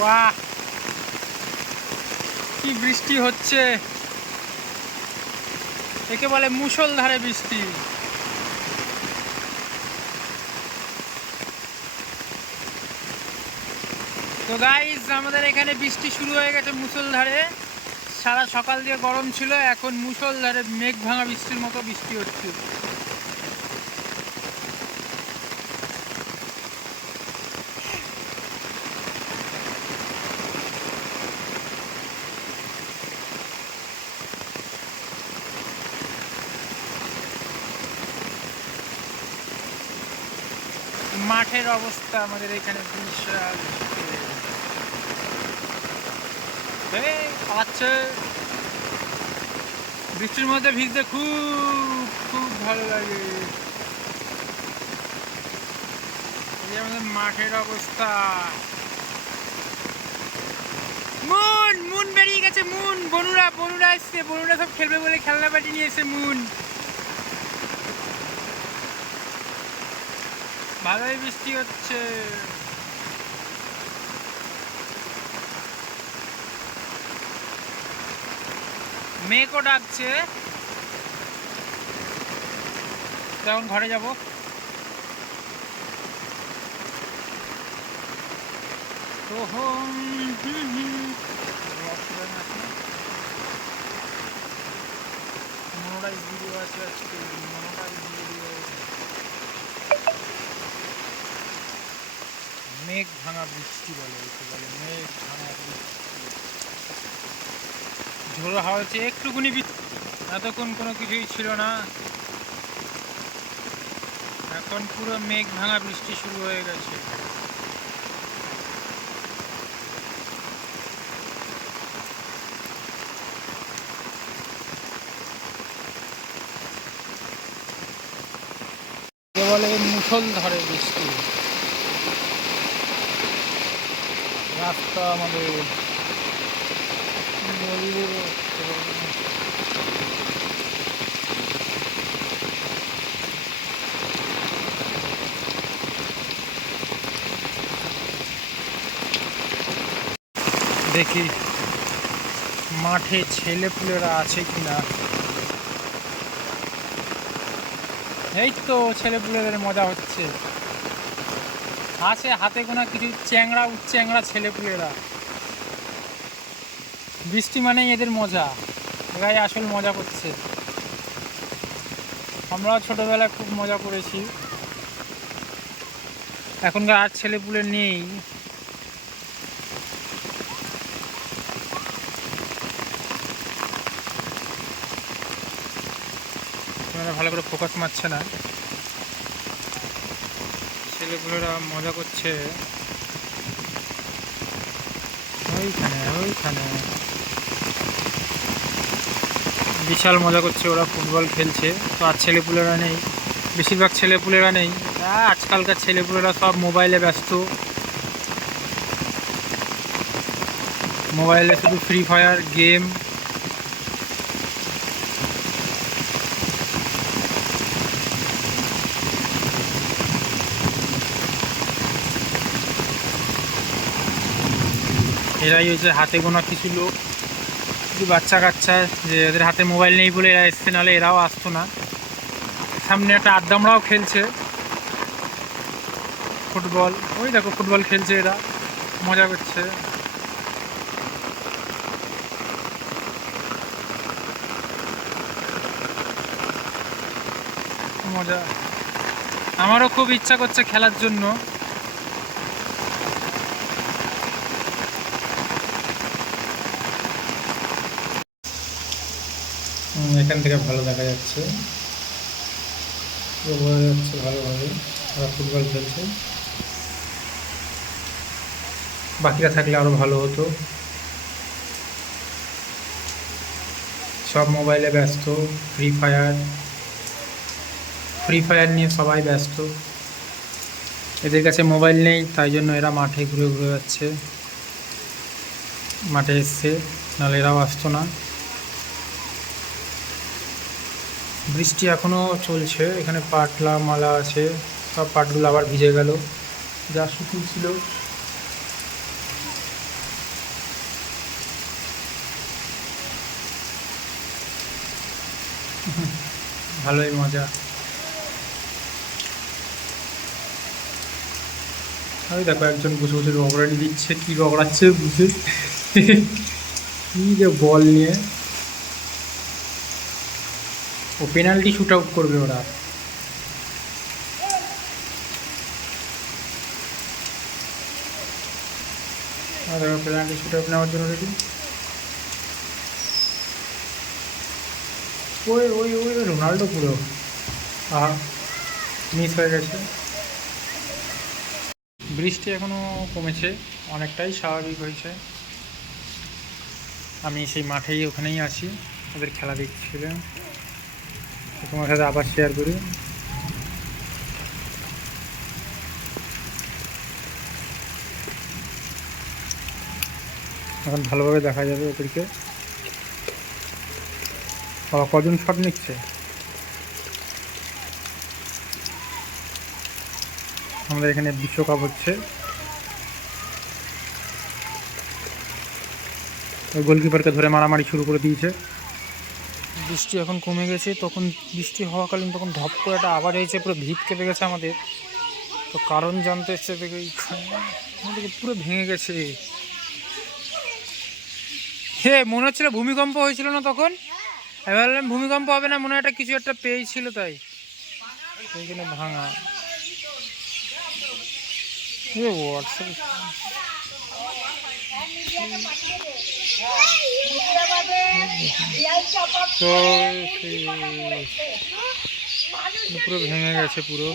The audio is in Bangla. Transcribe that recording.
বাহ। কি বৃষ্টি হচ্ছে। একে বলে মুষলধারে বৃষ্টি। তো গাইজ আমাদের এখানে বৃষ্টি শুরু হয়ে গেছে মুষলধারে। সারা সকাল দিয়ে গরম ছিল, এখন মুষলধারে মেঘ ভাঙা বৃষ্টির মতো বৃষ্টি হচ্ছে। মাঠের অবস্থা আমাদের এখানে বিশাল। বৃষ্টির মধ্যে ভিজতে খুব খুব ভালো লাগে। আমাদের মাঠের অবস্থা। মুন মুন বেরিয়ে গেছে, মুন। বনুরা বনুরা এসছে। বনুরা সব খেলবে বলে খেলনা পাটি নিয়ে এসে মুন। ভালোই বৃষ্টি হচ্ছে। মেয়েকেও ডাকছে। তখন ঘরে যাব। তো হোম, হুম। ভিডিও আছে আজকে মনোরাইজ ভিডিও। মেঘ ভাঙা বৃষ্টি বলে বলে মেঘ ভাঙা বৃষ্টি। ঝোড়ো হাওয়া হচ্ছে একটুকুনি এতক্ষণ কোনো কিছুই ছিল না। এখন পুরো মেঘ ভাঙা বৃষ্টি শুরু হয়ে গেছে। বলে মুসলধারে বৃষ্টি। রাস্তা আমাদের। দেখি মাঠে ছেলেপুলেরা আছে কিনা? এই তো ছেলেপুলেদের মজা হচ্ছে। আছে হাতে গোনা কিছু চ্যাংড়া, উচ্চ্যাংড়া ছেলেপুলেরা। বৃষ্টি মানেই এদের মজা। এরাই আসল মজা করছে। আমরাও ছোটোবেলায় খুব মজা করেছি। এখনকার আর ছেলেপুলে নেই। ভালো করে ফোকাস মারছে না। ছেলেপুলেরা মজা করছে। ওইখানে ওইখানে। বিশাল মজা করছে ওরা, ফুটবল খেলছে। তো আর ছেলেপুলেরা নেই। বেশিরভাগ ছেলেপুলেরা নেই। আজকালকার ছেলেপুলেরা সব মোবাইলে ব্যস্ত। মোবাইলে শুধু ফ্রি ফায়ার গেম এরাই হচ্ছে হাতে গোনা কিছু লোক, কিছু বাচ্চা কাচ্চা, যে এদের হাতে মোবাইল নেই বলে এরা এসছে, নাহলে এরাও আসতো না। সামনে একটা আড্ডামরাও খেলছে। ফুটবল, ওই দেখো ফুটবল খেলছে এরা, মজা করছে। মজা। আমারও খুব ইচ্ছা করছে খেলার জন্য। এখান থেকে ভালো দেখা যাচ্ছে। বোঝা যাচ্ছে ভালোভাবে ওরা ফুটবল খেলছে। বাকিরা থাকলে আরও ভালো হতো। সব মোবাইলে ব্যস্ত ফ্রি ফায়ার ফ্রি ফায়ার নিয়ে সবাই ব্যস্ত। এদের কাছে মোবাইল নেই, তাই জন্য এরা মাঠে ঘুরে ঘুরে যাচ্ছে। মাঠে এসছে, নাহলে এরাও আসতো না। বৃষ্টি এখনও চলছে, এখানে পাটলা, মালা আছে, সব পাটগুলো আবার ভিজে গেল, যা শুকনো ছিল। ভালোই মজা। আমি দেখো, একজন বসে বসে রগড়ানি দিচ্ছে, কী রগড়াচ্ছে বুঝে কী যে বল নিয়ে। ও পেনাল্টি শুট আউট করবে ওরা। আর পেনাল্টি শুট আউট নেওয়ার জন্য রেডি ওই ওই ওই রোনাল্ডো পুরো। আহা মিস হয়ে গেছে। বৃষ্টি এখনও কমেছে, অনেকটাই স্বাভাবিক হয়েছে। আমি সেই মাঠেই ওখানেই আছি, ওদের খেলা দেখছিলাম। তোমার সাথে আবার শেয়ার করি। এখন ভালোভাবে দেখা যাবে ওদেরকে। বাবা কজন শট নিচ্ছে? আমাদের এখানে বিশ্বকাপ হচ্ছে। গোলকিপারকে ধরে মারামারি শুরু করে দিয়েছে। বৃষ্টি এখন কমে গেছে, তখন বৃষ্টি হওয়াকালীন তখন ধপ করে একটা আবার হয়েছে পুরো ভিত কেঁপে গেছে আমাদের। তো কারণ জানতে এসছে দেখে আমাদেরকে পুরো ভেঙে গেছে। হে, মনে হচ্ছিল ভূমিকম্প হয়েছিল না তখন? ভাবলাম ভূমিকম্প হবে না, মনে হয় একটা কিছু একটা পেয়েছিল তাই। সেইখানে ভাঙা। এ হোয়াটসঅ্যাপ তো পুরো ভেঙে গেছে পুরো